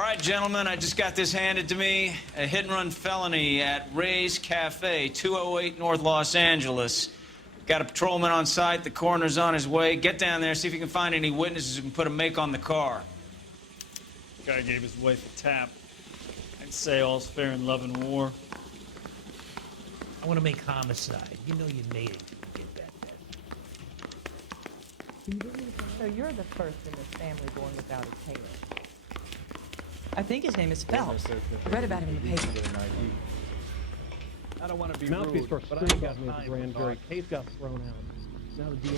All right, gentlemen, I just got this handed to me. A hit-and-run felony at Ray's Cafe, 208 North Los Angeles. Got a patrolman on site. The coroner's on his way. Get down there, see if you can find any witnesses who can put a make on the car. Guy gave his wife a tap. I'd say all's fair in love and war. I want to make homicide. You know you made it. You get that then. So you're the first in this family born without a tail. I think his name is Phelps. I read about him in the paper. I don't want to be Mouthpiece rude, for but I ain't got the time grand for jury. talk. Case got thrown out. Now the DA.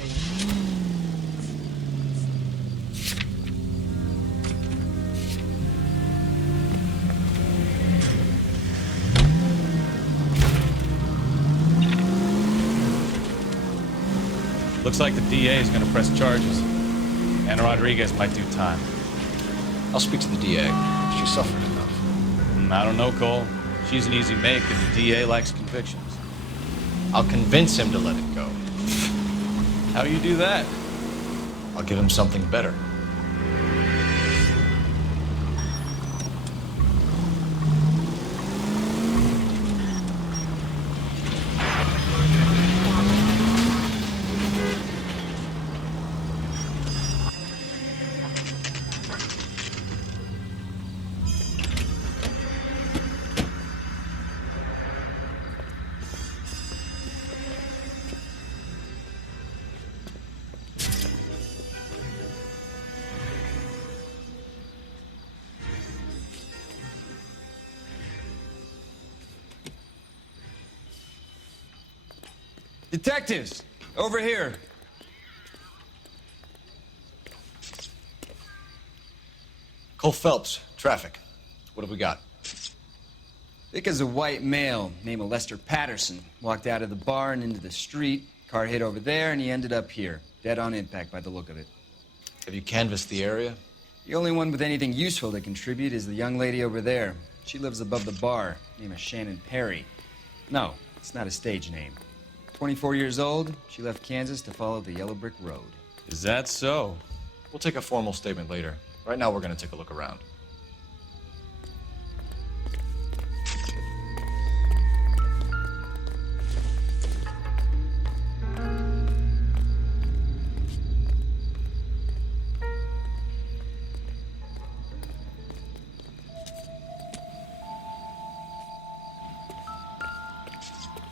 Looks like the DA is going to press charges. And Rodriguez might do time. I'll speak to the DA. She suffered enough. I don't know, Cole. She's an easy make, and the DA likes convictions. I'll convince him to let it go. How you do that? I'll give him something better. Detectives, over here. Cole Phelps, traffic. What have we got? Vic is a white male named Lester Patterson. Walked out of the bar and into the street. Car hit over there, and he ended up here. Dead on impact by the look of it. Have you canvassed the area? The only one with anything useful to contribute is the young lady over there. She lives above the bar. Name is Shannon Perry. No, it's not a stage name. 24 years old, she left Kansas to follow the Yellow Brick Road. Is that so? We'll take a formal statement later. Right now, we're going to take a look around.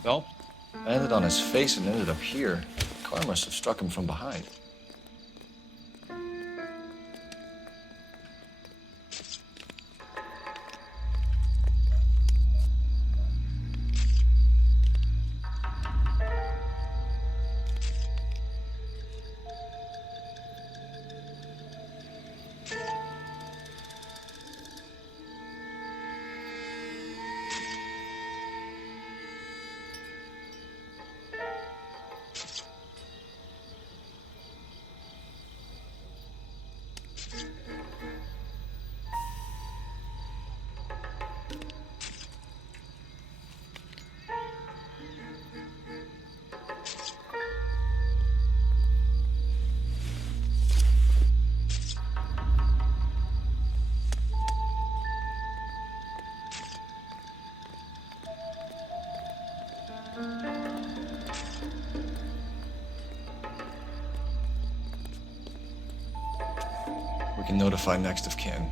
Well, landed on his face and ended up here. The car must have struck him from behind. We can notify next of kin.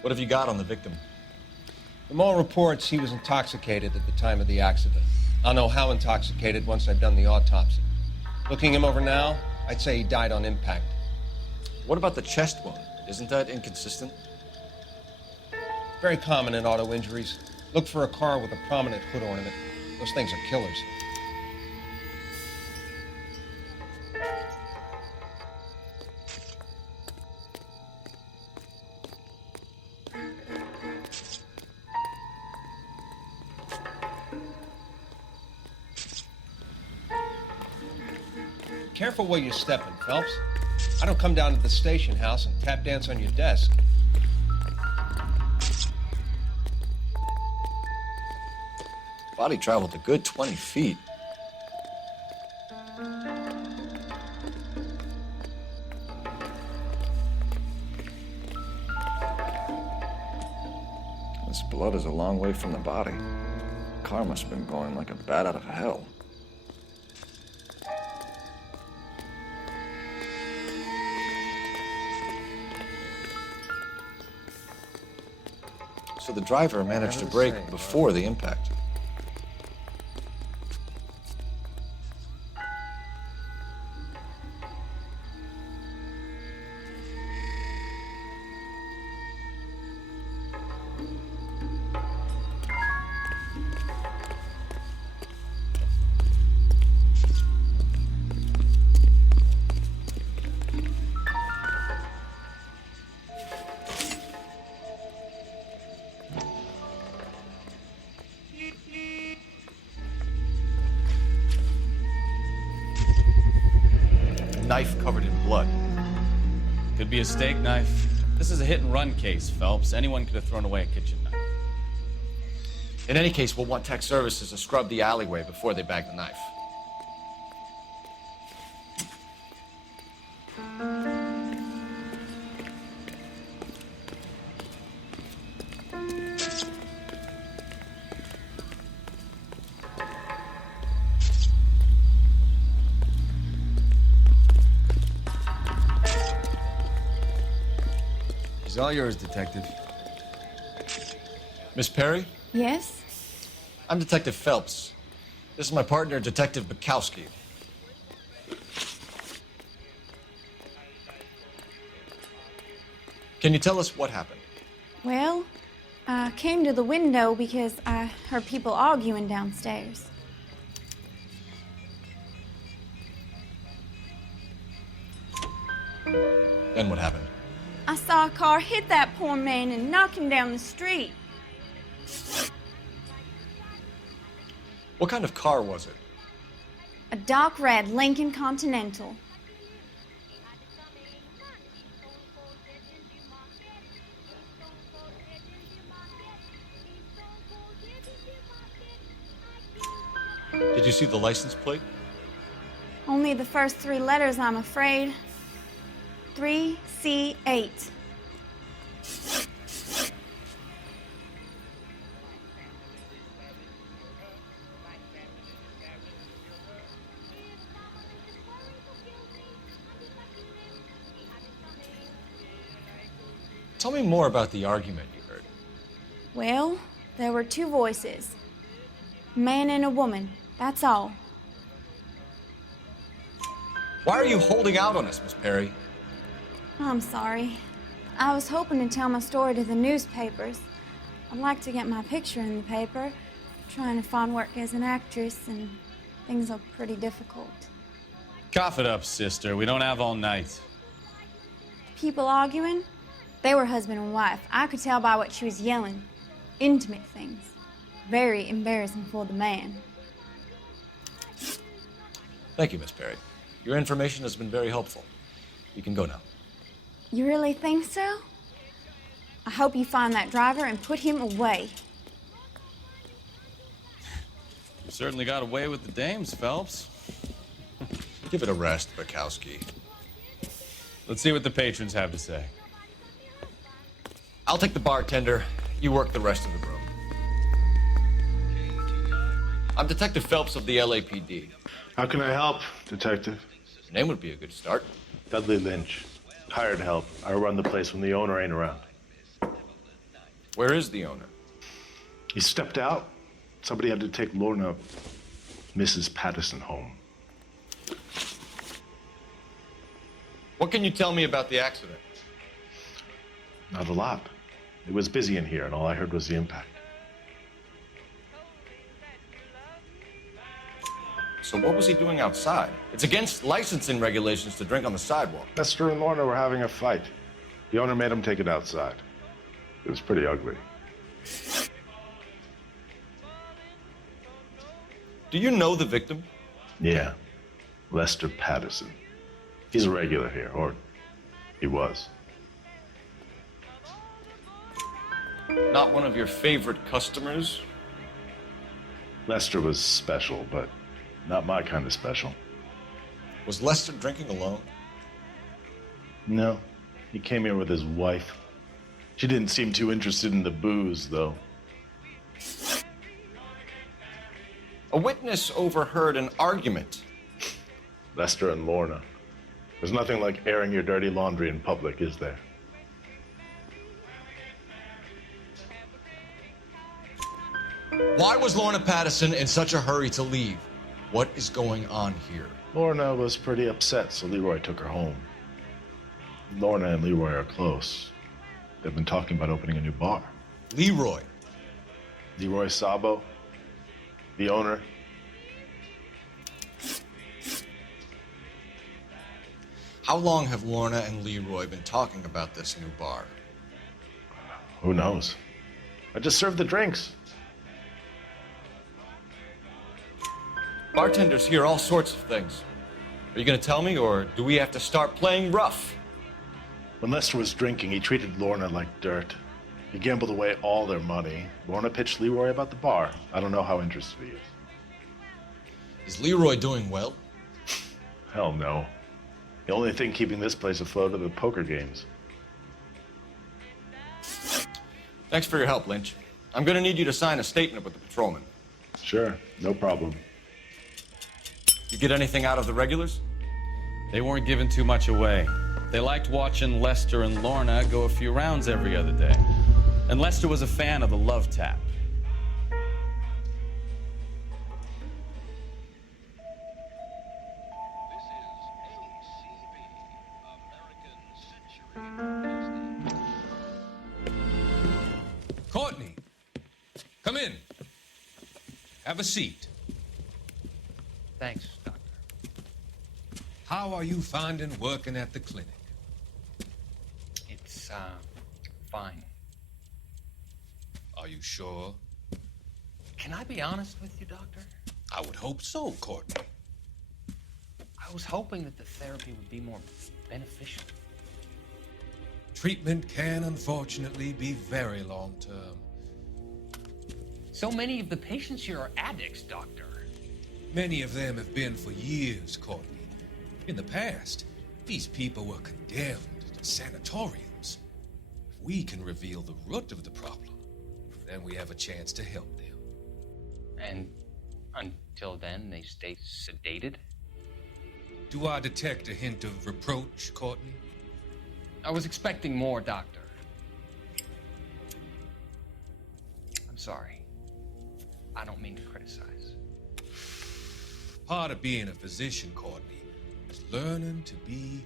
What have you got on the victim? From all reports, he was intoxicated at the time of the accident. I'll know how intoxicated once I've done the autopsy. Looking him over now, I'd say he died on impact. What about the chest wound? Isn't that inconsistent? Very common in auto injuries. Look for a car with a prominent hood ornament. Those things are killers. Careful where you're stepping, Phelps. I don't come down to the station house and tap dance on your desk. Body traveled a good 20 feet. This blood is a long way from the body. The car must have been going like a bat out of hell. So the driver managed to brake before the impact. Knife covered in blood. Could be a steak knife. This is a hit-and-run case, Phelps. Anyone could have thrown away a kitchen knife. In any case, we'll want tech services to scrub the alleyway before they bag the knife. It's all yours, Detective. Miss Perry? Yes? I'm Detective Phelps. This is my partner, Detective Bukowski. Can you tell us what happened? Well, I came to the window because I heard people arguing downstairs. Then what happened? I saw a car hit that poor man and knock him down the street. What kind of car was it? A dark red Lincoln Continental. Did you see the license plate? Only the first three letters, I'm afraid. 3C8. Tell me more about the argument you heard. Well, there were two voices. A man and a woman, that's all. Why are you holding out on us, Miss Perry? I'm sorry. I was hoping to tell my story to the newspapers. I'd like to get my picture in the paper. Trying to find work as an actress, and things are pretty difficult. Cough it up, sister. We don't have all night. People arguing? They were husband and wife. I could tell by what she was yelling. Intimate things. Very embarrassing for the man. Thank you, Miss Perry. Your information has been very helpful. You can go now. You really think so? I hope you find that driver and put him away. You certainly got away with the dames, Phelps. Give it a rest, Bukowski. Let's see what the patrons have to say. I'll take the bartender. You work the rest of the room. I'm Detective Phelps of the LAPD. How can I help, Detective? Your name would be a good start. Dudley Lynch. Hired help. I run the place when the owner ain't around. Where is the owner? He stepped out. Somebody had to take Lorna, Mrs. Patterson, home. What can you tell me about the accident? Not a lot. It was busy in here, and all I heard was the impact. So what was he doing outside? It's against licensing regulations to drink on the sidewalk. Lester and Lorna were having a fight. The owner made him take it outside. It was pretty ugly. Do you know the victim? Yeah, Lester Patterson. He's a regular here, or he was. Not one of your favorite customers? Lester was special, but not my kind of special. Was Lester drinking alone? No, he came here with his wife. She didn't seem too interested in the booze, though. A witness overheard an argument. Lester and Lorna. There's nothing like airing your dirty laundry in public, is there? Why was Lorna Patterson in such a hurry to leave? What is going on here? Lorna was pretty upset, so Leroy took her home. Lorna and Leroy are close. They've been talking about opening a new bar. Leroy? Leroy Sabo, the owner. How long have Lorna and Leroy been talking about this new bar? Who knows? I just served the drinks. Bartenders hear all sorts of things. Are you going to tell me, or do we have to start playing rough? When Lester was drinking, he treated Lorna like dirt. He gambled away all their money. Lorna pitched Leroy about the bar. I don't know how interested he is. Is Leroy doing well? Hell no. The only thing keeping this place afloat are the poker games. Thanks for your help, Lynch. I'm going to need you to sign a statement with the patrolman. Sure, no problem. You get anything out of the regulars? They weren't giving too much away. They liked watching Lester and Lorna go a few rounds every other day. And Lester was a fan of the love tap. Courtney, come in. Have a seat. Thanks, Doctor. How are you finding working at the clinic? It's, fine. Are you sure? Can I be honest with you, Doctor? I would hope so, Courtney. I was hoping that the therapy would be more beneficial. Treatment can, unfortunately, be very long-term. So many of the patients here are addicts, Doctor. Many of them have been for years, Courtney. In the past, these people were condemned to sanatoriums. If we can reveal the root of the problem, then we have a chance to help them. And until then, they stay sedated? Do I detect a hint of reproach, Courtney? I was expecting more, Doctor. I'm sorry. I don't mean to criticize. Part of being a physician, Courtney, is learning to be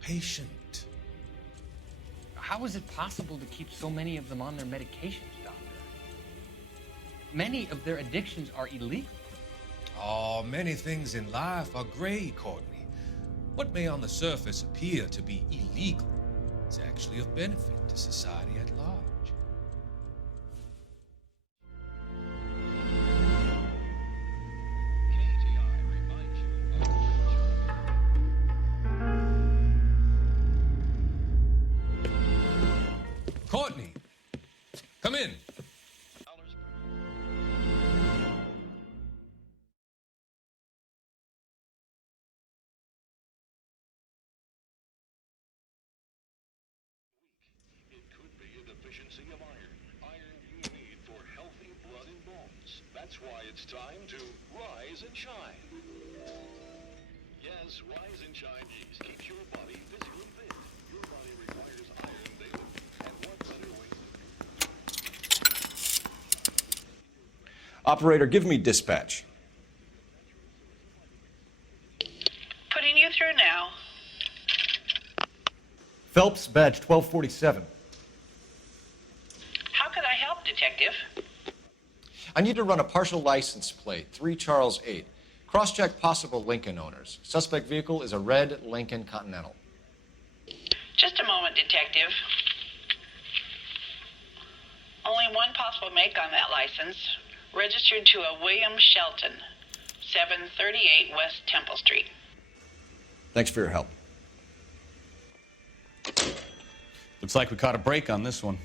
patient. How is it possible to keep so many of them on their medications, Doctor? Many of their addictions are illegal. Oh, many things in life are gray, Courtney. What may on the surface appear to be illegal is actually of benefit to society at large. Courtney, come in. Deficiency of iron. Iron you need for healthy blood and bones. That's why it's time to rise and shine. Yes, rise and shine yeast keeps your body physically fit. Your body requires iron daily. And what better way to Operator, give me dispatch. Putting you through now. Phelps, badge 1247. How could I help, Detective? I need to run a partial license plate, 3 Charles 8. Cross-check possible Lincoln owners. Suspect vehicle is a red Lincoln Continental. Just a moment, Detective. Only one possible make on that license. Registered to a William Shelton, 738 West Temple Street. Thanks for your help. Looks like we caught a break on this one.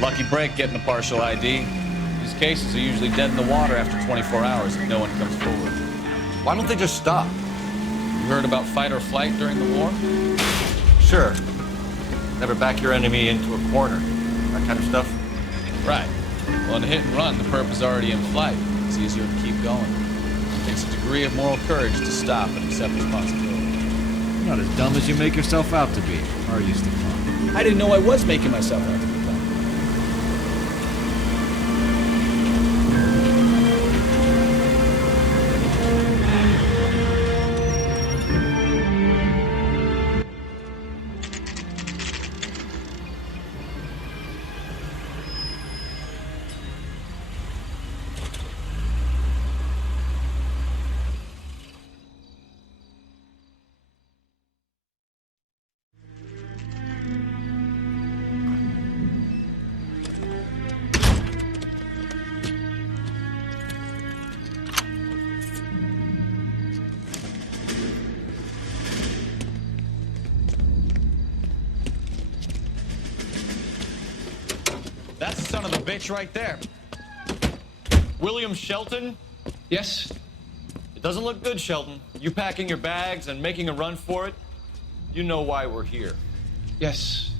Lucky break getting a partial ID. These cases are usually dead in the water after 24 hours if no one comes forward. Why don't they just stop? You heard about fight or flight during the war? Sure. Never back your enemy into a corner. That kind of stuff. Right. Well, in a hit and run, the perp is already in flight. It's easier to keep going. It takes a degree of moral courage to stop and accept responsibility. You're not as dumb as you make yourself out to be, are you, Stefan? I didn't know I was making myself out to be dumb. That's the son of a bitch right there. William Shelton? Yes? It doesn't look good, Shelton. You packing your bags and making a run for it? You know why we're here. Yes.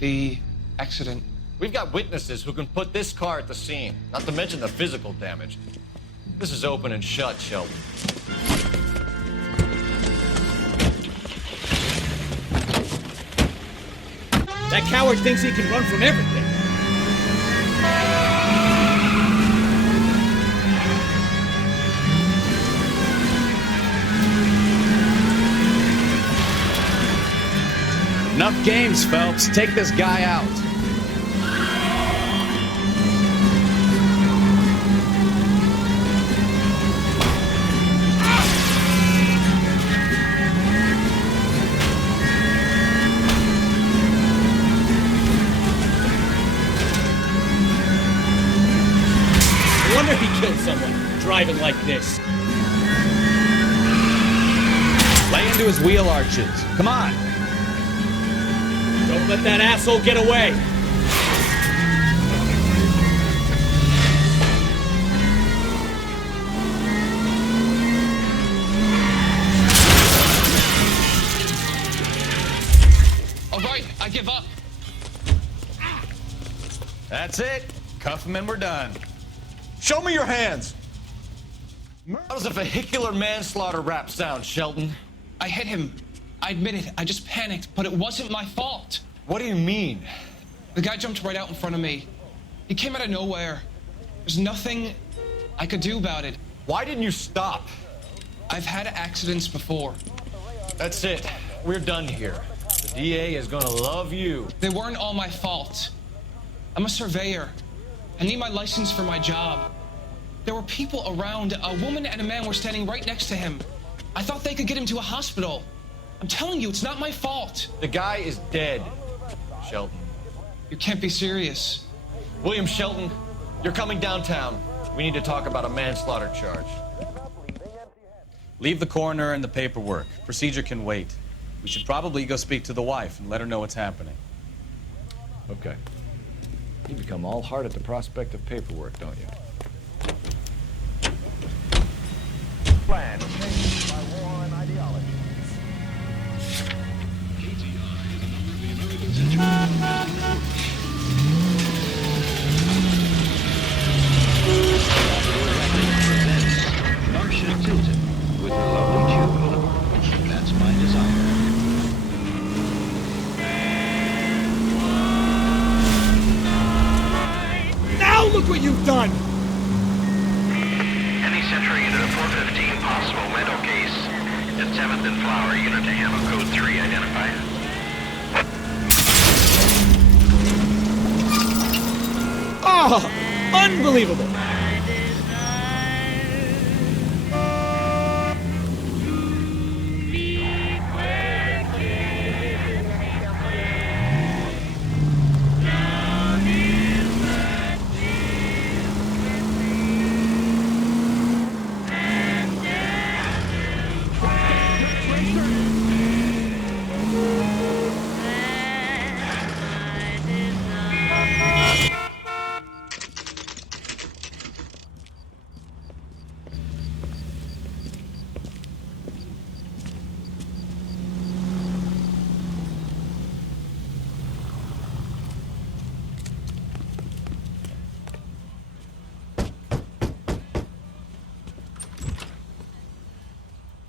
The accident. We've got witnesses who can put this car at the scene, not to mention the physical damage. This is open and shut, Shelton. That coward thinks he can run from everything. Enough games, Phelps. Take this guy out. No wonder he killed someone driving like this. Lay into his wheel arches. Come on. Don't let that asshole get away. All right, I give up. That's it. Cuff him and we're done. Show me your hands! How does a vehicular manslaughter rap sound, Shelton? I hit him. I admit it. I just panicked, but it wasn't my fault. What do you mean? The guy jumped right out in front of me. He came out of nowhere. There's nothing I could do about it. Why didn't you stop? I've had accidents before. That's it. We're done here. The DA is gonna love you. They weren't all my fault. I'm a surveyor. I need my license for my job. There were people around. A woman and a man were standing right next to him. I thought they could get him to a hospital. I'm telling you, it's not my fault. The guy is dead, Shelton. You can't be serious. William Shelton, you're coming downtown. We need to talk about a manslaughter charge. Leave the coroner and the paperwork. Procedure can wait. We should probably go speak to the wife and let her know what's happening. Okay. You become all heart at the prospect of paperwork, don't you? Plan changed by war and ideology. Marcia Tilton with her lovely jewel. That's my desire. Now look what you've done! Any centering into the 415 possible mental case at 7th and Flower, unit to handle code 3 identified. Oh, unbelievable!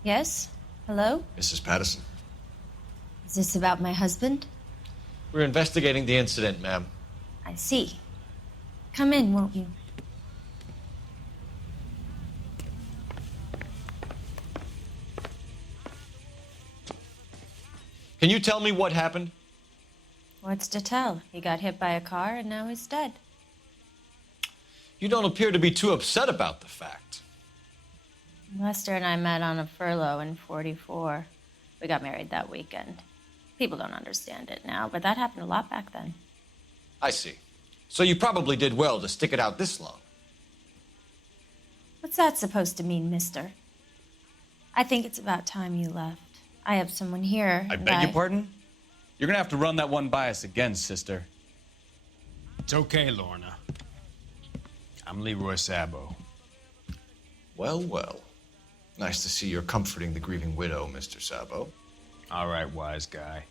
Yes? Hello? Mrs. Patterson. Is this about my husband? We're investigating the incident, ma'am. I see. Come in, won't you? Can you tell me what happened? What's to tell? He got hit by a car and now he's dead. You don't appear to be too upset about the fact. Lester and I met on a furlough in '44. We got married that weekend. People don't understand it now, but that happened a lot back then. I see. So you probably did well to stick it out this long. What's that supposed to mean, mister? I think it's about time you left. I have someone here. I beg your pardon? You're gonna have to run that one by us again, sister. It's okay, Lorna. I'm Leroy Sabo. Well, well. Nice to see you're comforting the grieving widow, Mr. Sabo. All right, wise guy.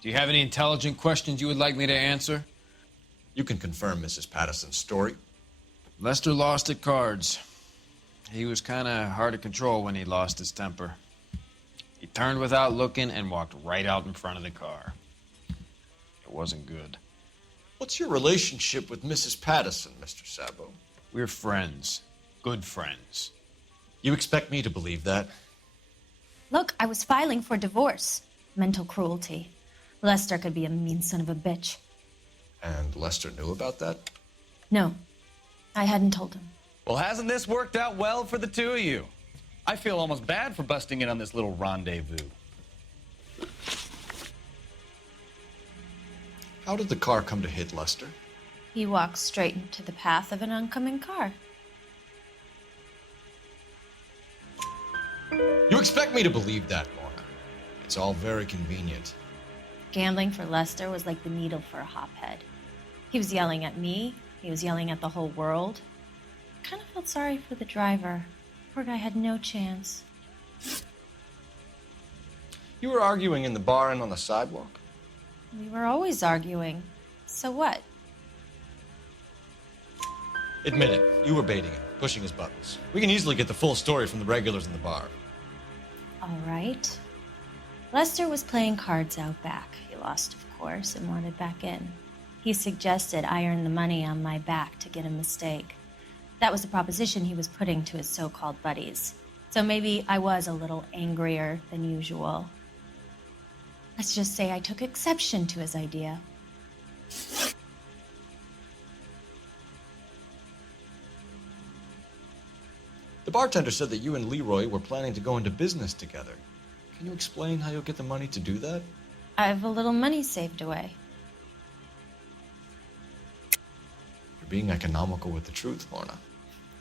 Do you have any intelligent questions you would like me to answer? You can confirm Mrs. Patterson's story. Lester lost at cards. He was kind of hard to control when he lost his temper. He turned without looking and walked right out in front of the car. It wasn't good. What's your relationship with Mrs. Patterson, Mr. Sabo? We're friends. Good friends. You expect me to believe that? Look, I was filing for divorce. Mental cruelty. Lester could be a mean son of a bitch. And Lester knew about that? No, I hadn't told him. Well, hasn't this worked out well for the two of you? I feel almost bad for busting in on this little rendezvous. How did the car come to hit Lester? He walked straight into the path of an oncoming car. You expect me to believe that, Lorna? It's all very convenient. Gambling for Lester was like the needle for a hophead. He was yelling at me. He was yelling at the whole world. I kind of felt sorry for the driver. Poor guy had no chance. You were arguing in the bar and on the sidewalk? We were always arguing. So what? Admit it. You were baiting him, pushing his buttons. We can easily get the full story from the regulars in the bar. All right. Lester was playing cards out back. He lost, of course, and wanted back in. He suggested I earn the money on my back to get a mistake. That was the proposition he was putting to his so-called buddies. So maybe I was a little angrier than usual. Let's just say I took exception to his idea. The bartender said that you and Leroy were planning to go into business together. Can you explain how you'll get the money to do that? I have a little money saved away. You're being economical with the truth, Lorna.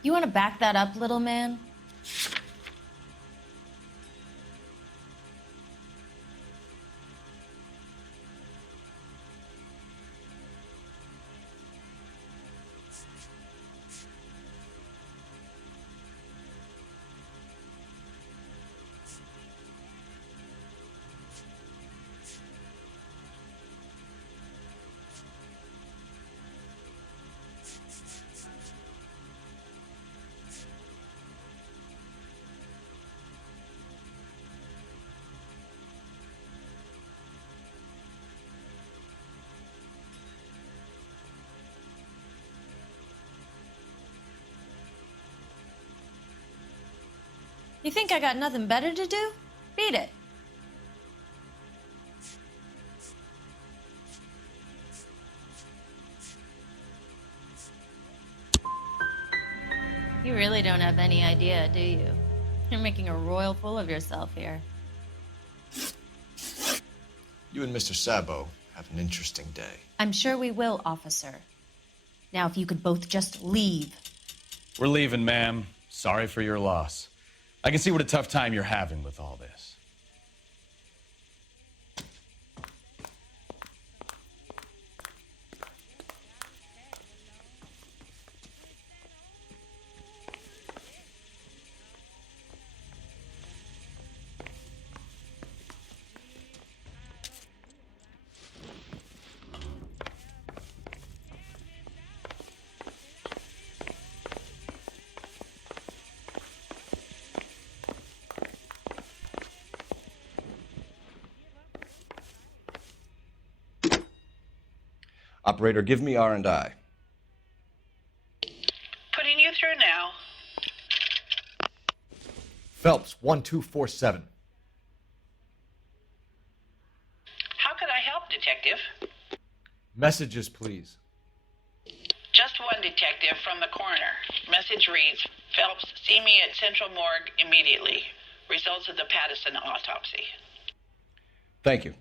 You want to back that up, little man? You think I got nothing better to do? Beat it. You really don't have any idea, do you? You're making a royal fool of yourself here. You and Mr. Sabo have an interesting day. I'm sure we will, officer. Now, if you could both just leave. We're leaving, ma'am. Sorry for your loss. I can see what a tough time you're having with all this. Operator, give me R&I. Putting you through now. Phelps, 1247. How could I help, Detective? Messages, please. Just one detective from the coroner. Message reads, Phelps, see me at Central Morgue immediately. Results of the Pattison autopsy. Thank you.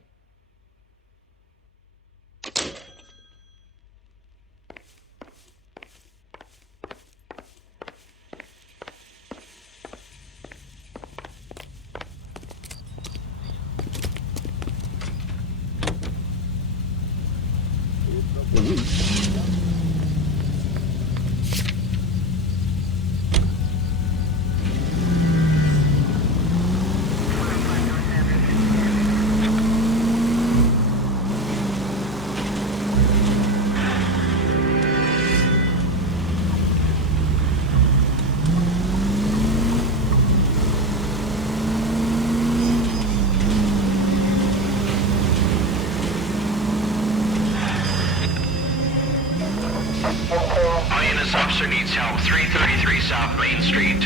Officer needs help. 333 South Main Street.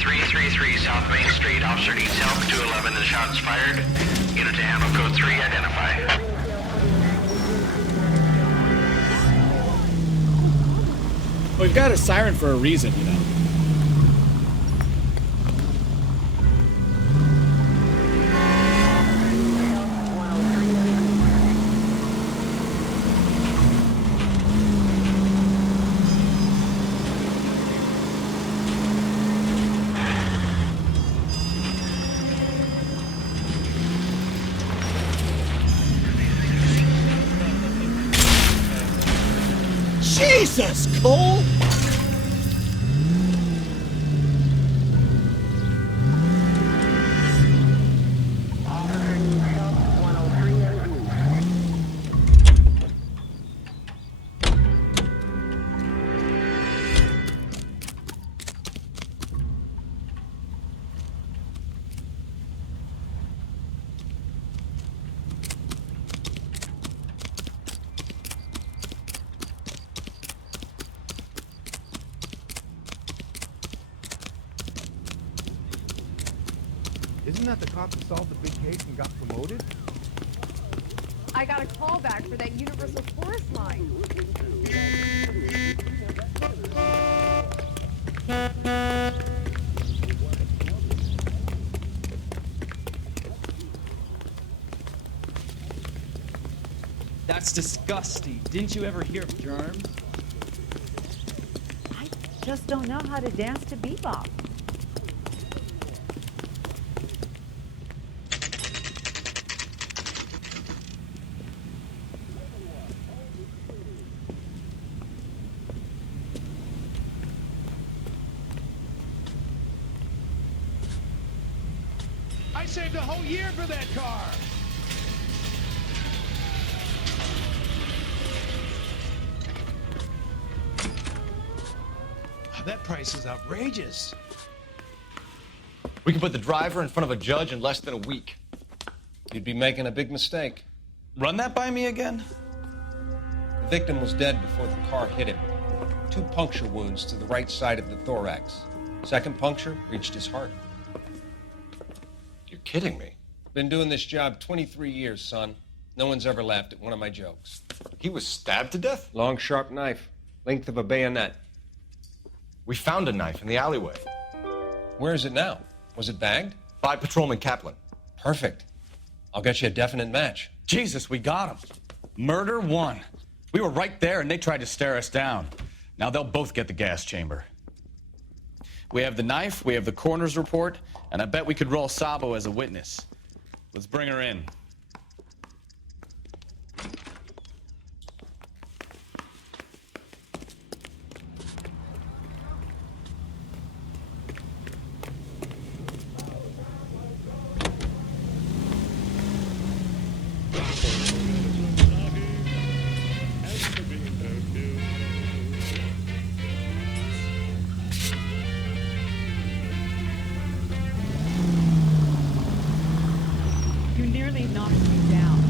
333 South Main Street. Officer needs help. 211 and shots fired. Unit to handle code 3. Identify. We've got a siren for a reason, you know. Jesus, Cole! Isn't that the cop who solved the big case and got promoted? I got a call back for that Universal Forest line. That's disgusting. Didn't you ever hear of germs? I just don't know how to dance to bebop. I saved a whole year for that car. That price is outrageous. We can put the driver in front of a judge in less than a week. You'd be making a big mistake. Run that by me again? The victim was dead before the car hit him. 2 puncture wounds to the right side of the thorax. Second puncture reached his heart. You're kidding me. Been doing this job 23 years, son. No one's ever laughed at one of my jokes. He was stabbed to death? Long, sharp knife. Length of a bayonet. We found a knife in the alleyway. Where is it now? Was it bagged? By Patrolman Kaplan. Perfect. I'll get you a definite match. Jesus, we got him. Murder 1. We were right there and they tried to stare us down. Now they'll both get the gas chamber. We have the knife, we have the coroner's report, and I bet we could roll Sabo as a witness. Let's bring her in. You nearly knocked me down.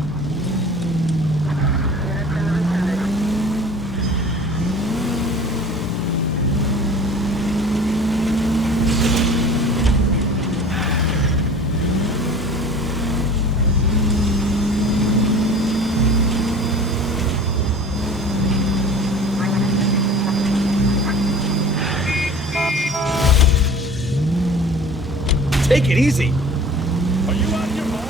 Take it easy. Are you out of your mind?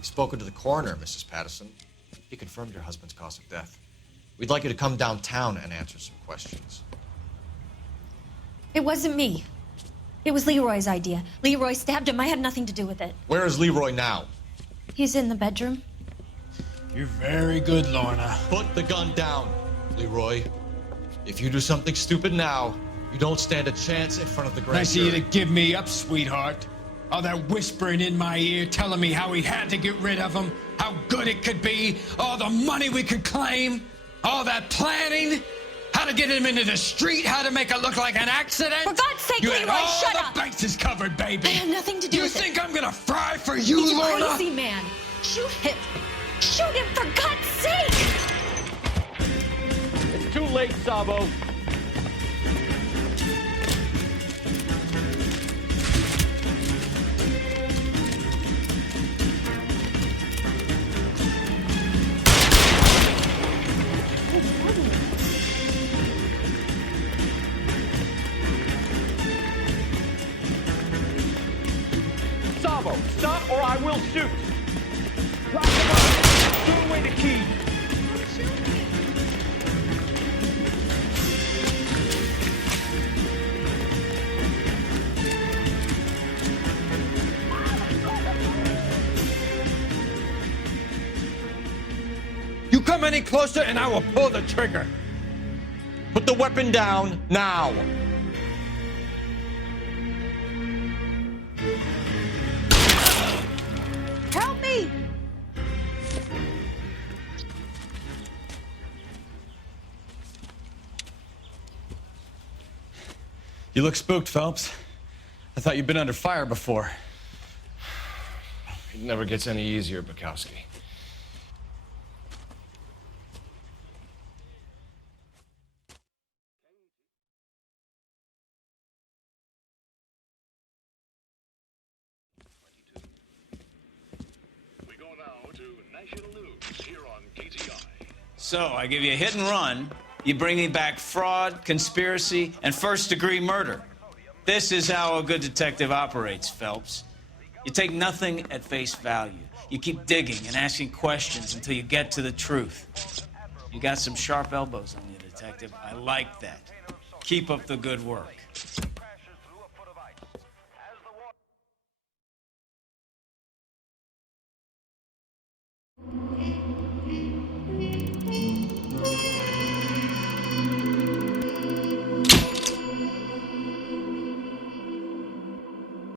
Spoken to the coroner, Mrs. Patterson. He confirmed your husband's cause of death. We'd like you to come downtown and answer some questions. It wasn't me. It was Leroy's idea. Leroy stabbed him. I had nothing to do with it. Where is Leroy now? He's in the bedroom. You're very good, Lorna. Put the gun down, Leroy. If you do something stupid now, you don't stand a chance in front of the grand Nice of you jury. to give me up, sweetheart. All that whispering in my ear telling me how we had to get rid of him, how good it could be, all the money we could claim, all that planning, how to get him into the street, how to make it look like an accident. For God's sake, you Leroy, had all shut the up. bases covered, baby. I had nothing to do you with it. You think I'm gonna fry for you, He's Lorna? a crazy man. Shoot him. Shoot him, for God's sake. It's too late, Sabo. Sabo, stop or I will shoot. Lock him up. Throw away the key. Come any closer and I will pull the trigger. Put the weapon down now. Help me! You look spooked, Phelps. I thought you'd been under fire before. It never gets any easier, Bukowski. We go now to national news here on KTI. So, I give you a hit and run. You bring me back fraud, conspiracy, and first-degree murder. This is how a good detective operates, Phelps. You take nothing at face value. You keep digging and asking questions until you get to the truth. You got some sharp elbows on you, detective. I like that. Keep up the good work.